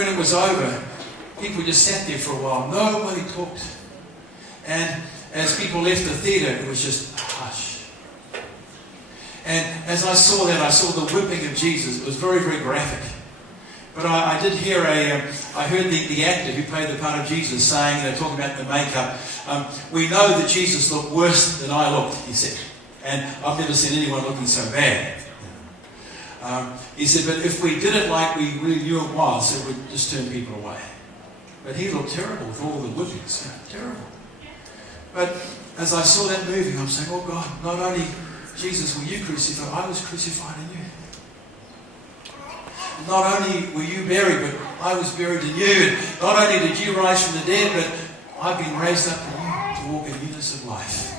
when it was over, people just sat there for a while. Nobody talked. And as people left the theatre, it was just hush. And as I saw that, I saw the whipping of Jesus. It was very, very graphic. But I did hear I heard the actor who played the part of Jesus saying, they're talking about the makeup, we know that Jesus looked worse than I looked, he said. And I've never seen anyone looking so bad. He said, but if we did it like we really knew it was, it would just turn people away. But he looked terrible with all the whippings, terrible. But as I saw that movie, I'm saying, oh God, not only Jesus were you crucified, I was crucified in you. Not only were you buried, but I was buried in you. And not only did you rise from the dead, but I've been raised up in you to walk in newness of life.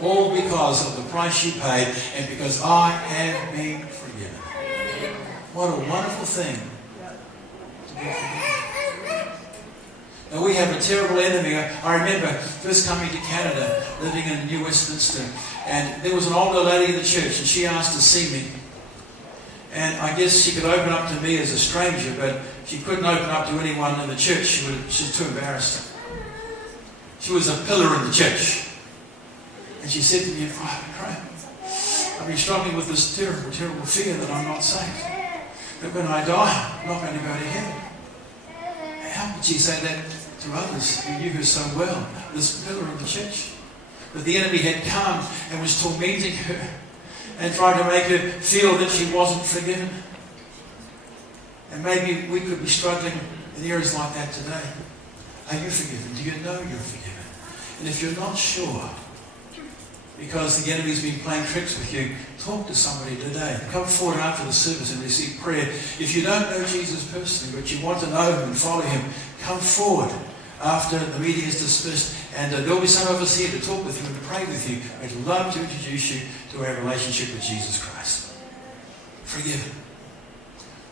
All because of the price you paid and because I have been forgiven. What a wonderful thing to be forgiven. Now we have a terrible enemy. I remember first coming to Canada, living in New Westminster, and there was an older lady in the church and she asked to see me. And I guess she could open up to me as a stranger, but she couldn't open up to anyone in the church. She was too embarrassed. She was a pillar in the church. And she said to me, I've been struggling with this terrible, terrible fear that I'm not saved. That when I die, I'm not going to go to heaven. How could she say that to others who knew her so well, this pillar of the church? But the enemy had come and was tormenting her and trying to make her feel that she wasn't forgiven. And maybe we could be struggling in areas like that today. Are you forgiven? Do you know you're forgiven? And if you're not sure, because the enemy's been playing tricks with you, talk to somebody today. Come forward after the service and receive prayer. If you don't know Jesus personally, but you want to know him and follow him, come forward after the meeting is dismissed, and there'll be some of us here to talk with you and pray with you. I'd love to introduce you to our relationship with Jesus Christ. Forgiven.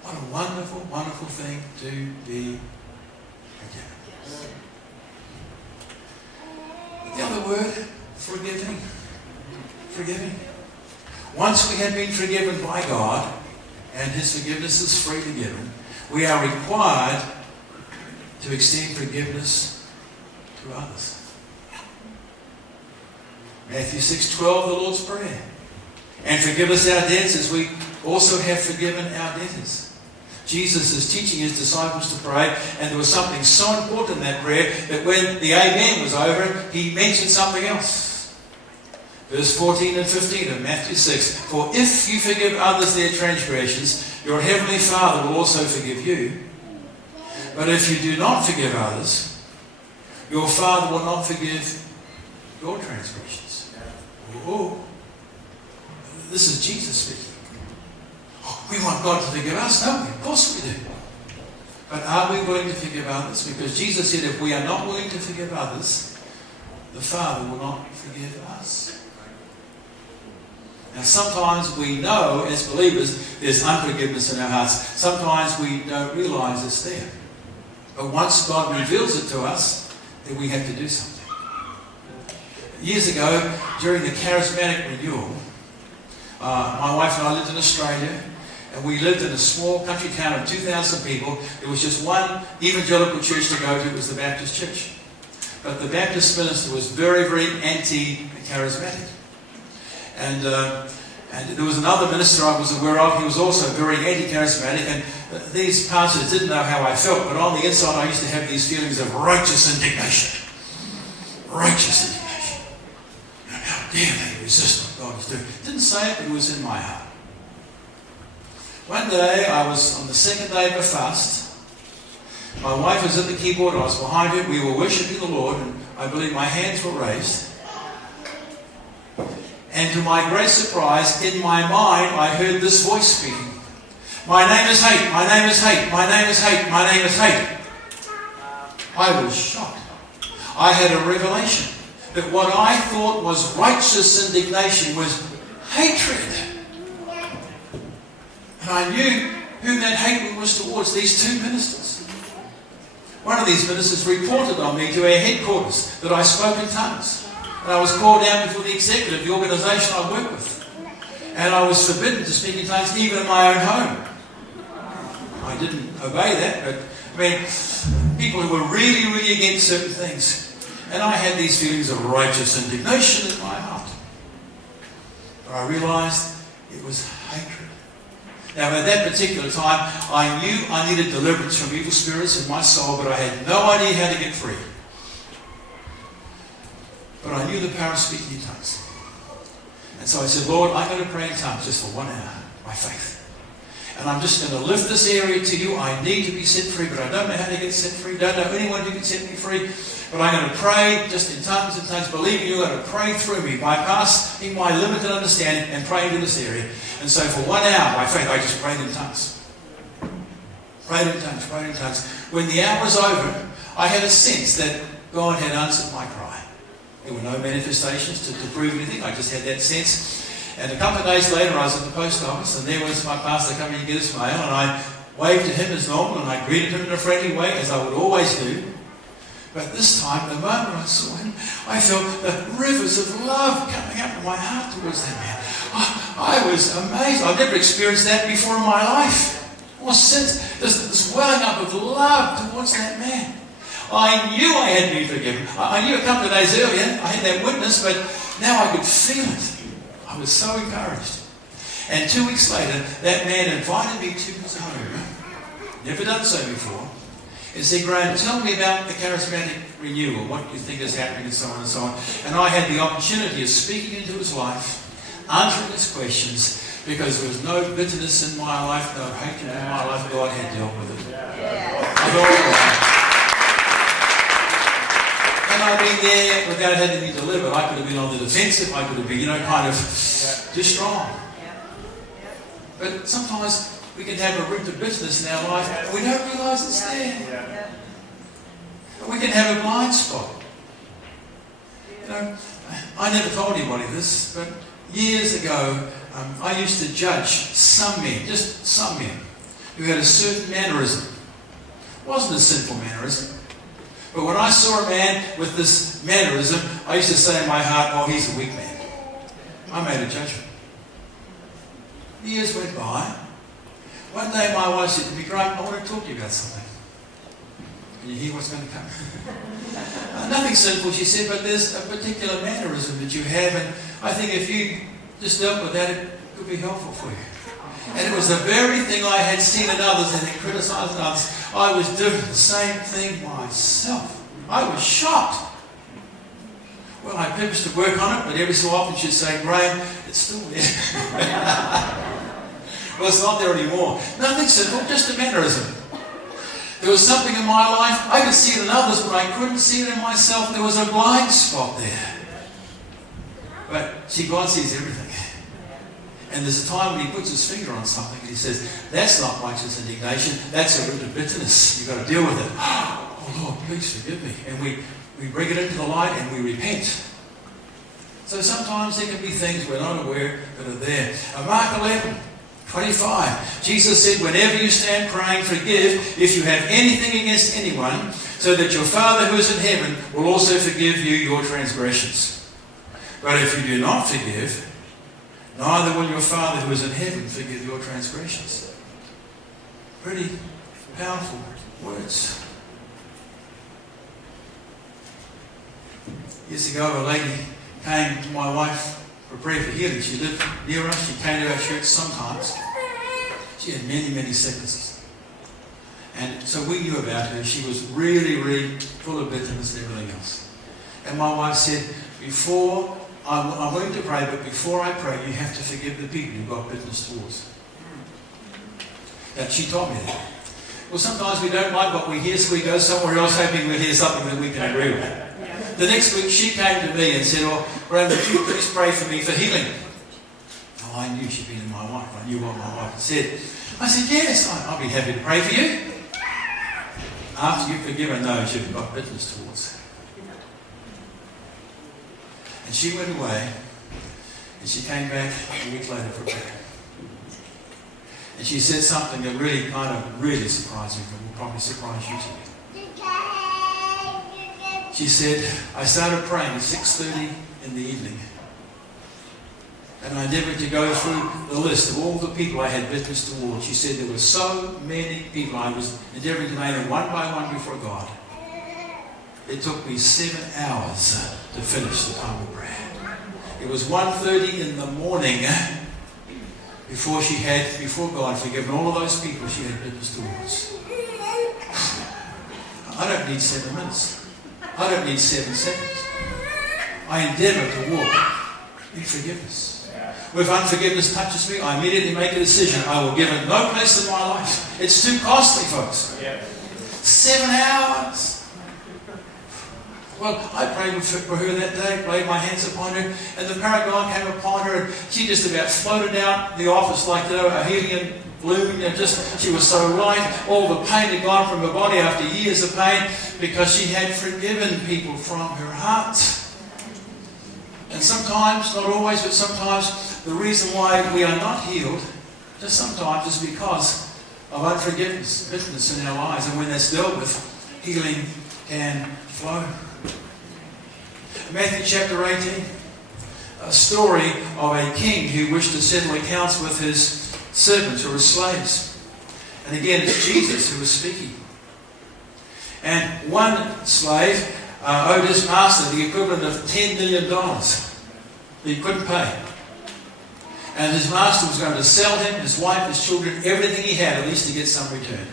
What a wonderful, wonderful thing to be forgiven. The other word, forgiving. Forgiving. Once we have been forgiven by God, and his forgiveness is freely given, we are required to extend forgiveness to others. Matthew 6:12, the Lord's Prayer. And forgive us our debts as we also have forgiven our debtors. Jesus is teaching his disciples to pray, and there was something so important in that prayer that when the Amen was over, he mentioned something else. Verse 14 and 15 of Matthew 6. For if you forgive others their transgressions, your heavenly Father will also forgive you. But if you do not forgive others, your Father will not forgive your transgressions. Oh, this is Jesus speaking. Oh, we want God to forgive us, don't we? Of course we do. But are we willing to forgive others? Because Jesus said if we are not willing to forgive others, the Father will not forgive us. Now sometimes we know as believers there's unforgiveness in our hearts. Sometimes we don't realize it's there. But once God reveals it to us, then we have to do something. Years ago, during the charismatic renewal, my wife and I lived in Australia, and we lived in a small country town of 2,000 people. There was just one evangelical church to go to. It was the Baptist church. But the Baptist minister was very, very anti-charismatic. And there was another minister I was aware of. He was also very anti-charismatic. And these pastors didn't know how I felt. But on the inside, I used to have these feelings of righteous indignation. Righteous indignation. How dare they resist what God is doing? Didn't say it, but it was in my heart. One day, I was on the second day of a fast. My wife was at the keyboard. I was behind her. We were worshipping the Lord. And I believe my hands were raised. And to my great surprise, in my mind, I heard this voice speaking. My name is hate, my name is hate, my name is hate, my name is hate. I was shocked. I had a revelation that what I thought was righteous indignation was hatred. And I knew who that hatred was towards, these two ministers. One of these ministers reported on me to our headquarters that I spoke in tongues. And I was called down before the executive, the organisation I work with. And I was forbidden to speak in tongues even in my own home. I didn't obey that, but I mean, people who were really, really against certain things. And I had these feelings of righteous indignation in my heart. But I realized it was hatred. Now, at that particular time, I knew I needed deliverance from evil spirits in my soul, but I had no idea how to get free. But I knew the power of speaking in tongues. And so I said, Lord, I'm going to pray in tongues just for 1 hour by faith. And I'm just going to lift this area to you. I need to be set free, but I don't know how to get set free. Don't know anyone who can set me free. But I'm going to pray just in tongues and tongues, believing you're going to pray through me, bypassing my limited understanding and pray into this area. And so for 1 hour, by faith, I just prayed in tongues. Prayed in tongues, prayed in tongues. When the hour was over, I had a sense that God had answered my cry. There were no manifestations to prove anything. I just had that sense. And a couple of days later, I was at the post office, and there was my pastor coming to get his mail, and I waved to him as normal, and I greeted him in a friendly way, as I would always do. But this time, the moment I saw him, I felt the rivers of love coming up in my heart towards that man. I was amazed. I've never experienced that before in my life. Or since, this welling up of love towards that man. I knew I had been forgiven. I knew a couple of days earlier, I had that witness, but now I could feel it. I was so encouraged. And 2 weeks later, that man invited me to his home. Never done so before. And said, Graham, tell me about the charismatic renewal, what you think is happening, and so on and so on. And I had the opportunity of speaking into his life, answering his questions, because there was no bitterness in my life, no hatred in my life. God had dealt with it. And I've been there without having to be delivered. I could have been on the defensive. I could have been, kind of too strong. But sometimes we can have a root of bitterness in our life and we don't realise it's there. We can have a blind spot. I never told anybody this, but years ago, I used to judge some men, just some men, who had a certain mannerism. It wasn't a sinful mannerism. But when I saw a man with this mannerism, I used to say in my heart, oh, he's a weak man. I made a judgment. Years went by. One day my wife said to me, Graham, I want to talk to you about something. Can you hear what's going to come? Nothing sinful, she said, but there's a particular mannerism that you have, and I think if you just dealt with that, it could be helpful for you. And it was the very thing I had seen in others and had criticised others. I was doing the same thing myself. I was shocked. Well, I purposed to work on it, but every so often she'd say, Graham, it's still there. Well, it's not there anymore. Nothing simple, just a mannerism. There was something in my life, I could see it in others, but I couldn't see it in myself. There was a blind spot there. But see, God sees everything. And there's a time when he puts his finger on something and he says, that's not righteous indignation, that's a root of bitterness. You've got to deal with it. Oh Lord, please forgive me. And we bring it into the light and we repent. So sometimes there can be things we're not aware that are there. Mark 11:25. Jesus said, whenever you stand praying, forgive if you have anything against anyone, so that your Father who is in heaven will also forgive you your transgressions. But if you do not forgive, neither will your Father who is in heaven forgive your transgressions. Pretty powerful words. Years ago, a lady came to my wife for prayer for healing. She lived near us. She came to our church sometimes. She had many, many sicknesses. And so we knew about her. She was really, really full of bitterness and everything else. And my wife said, I'm willing to pray, but before I pray, you have to forgive the people you've got bitterness towards. And she taught me that. Well, sometimes we don't like what we hear, so we go somewhere else hoping we'll hear something that we can agree with. The next week, she came to me and said, oh, Graham, would you please pray for me for healing? Oh, I knew she'd been in my wife. I knew what my wife had said. I said, yes, I'll be happy to pray for you. After you forgive her, knows you've got bitterness towards. And she went away, and she came back a week later for prayer. And she said something that really surprised me, and will probably surprise you too. She said, I started praying at 6:30 in the evening. And I endeavoured to go through the list of all the people I had witnessed towards. She said there were so many people. I was endeavouring to name them one by one before God. It took me 7 hours to finish the Bible prayer. It was 1:30 in the morning before she had, before God, forgiven all of those people she had witnessed towards. I don't need 7 minutes. I don't need 7 seconds. I endeavour to walk in forgiveness. If unforgiveness touches me, I immediately make a decision. I will give it no place in my life. It's too costly, folks. 7 hours. Well, I prayed for her that day, laid my hands upon her, and the power of God came upon her, and she just about floated out the office like a helium balloon. She was so light. All the pain had gone from her body after years of pain because she had forgiven people from her heart. And sometimes, not always, but sometimes, the reason why we are not healed, just sometimes, is because of unforgiveness, bitterness in our lives. And when that's dealt with, healing can flow. Matthew chapter 18, a story of a king who wished to settle accounts with his servants or his slaves. And again, it's Jesus who was speaking. And one slave owed his master the equivalent of $10 million that he couldn't pay. And his master was going to sell him, his wife, his children, everything he had, at least to get some return.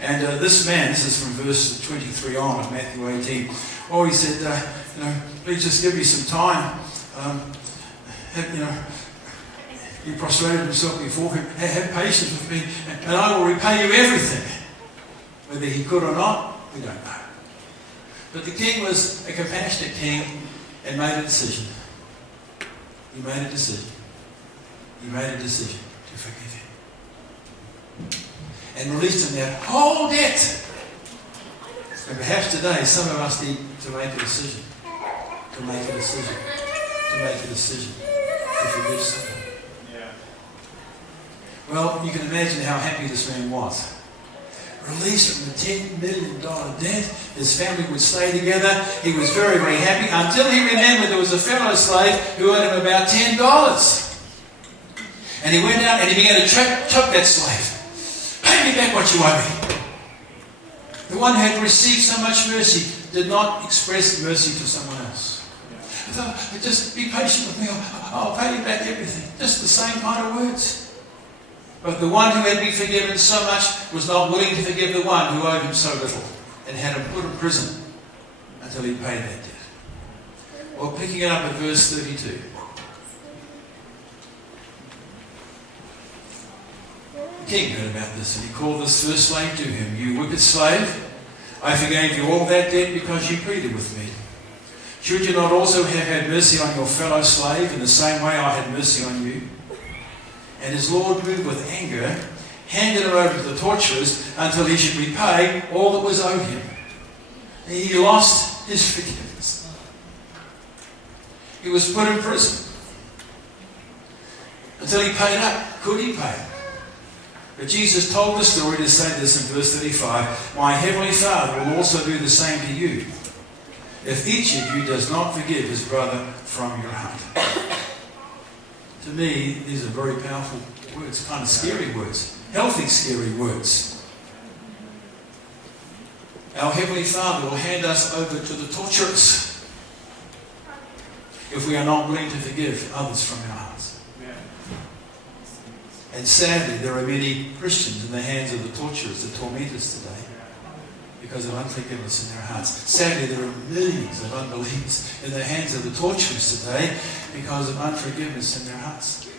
And this man, this is from verse 23 on of Matthew 18, he said, please just give me some time. He prostrated himself before him. Have patience with me, and I will repay you everything. Whether he could or not, we don't know. But the king was a compassionate king and made a decision. He made a decision. He made a decision to forgive him. And released him that whole debt. And perhaps today some of us need to make a decision. To make a decision. To make a decision. To forgive someone. Well, you can imagine how happy this man was. Released from a $10 million debt. His family would stay together. He was very, very happy until he remembered there was a fellow slave who owed him about $10. And he went out and he began to choke that slave. Pay me back what you owe me. The one who had received so much mercy did not express mercy to someone else. He thought, just be patient with me. I'll pay you back everything. Just the same kind of words. But the one who had been forgiven so much was not willing to forgive the one who owed him so little and had him put in prison until he paid that debt. Well, picking it up at verse 32. The king heard about this and he called this first slave to him. You wicked slave, I forgave you all that debt because you pleaded with me. Should you not also have had mercy on your fellow slave in the same way I had mercy on you? And his lord, moved with anger, handed him over to the torturers until he should repay all that was owed him. He lost his forgiveness. He was put in prison until he paid up. Could he pay? But Jesus told the story to say this in verse 35, my heavenly Father will also do the same to you if each of you does not forgive his brother from your heart. To me, these are very powerful words, kind of scary words, healthy, scary words. Our Heavenly Father will hand us over to the torturers if we are not willing to forgive others from our hearts. And sadly, there are many Christians in the hands of the torturers, the tormentors today, because of unforgiveness in their hearts. Sadly, there are millions of unbelievers in the hands of the torturers today because of unforgiveness in their hearts.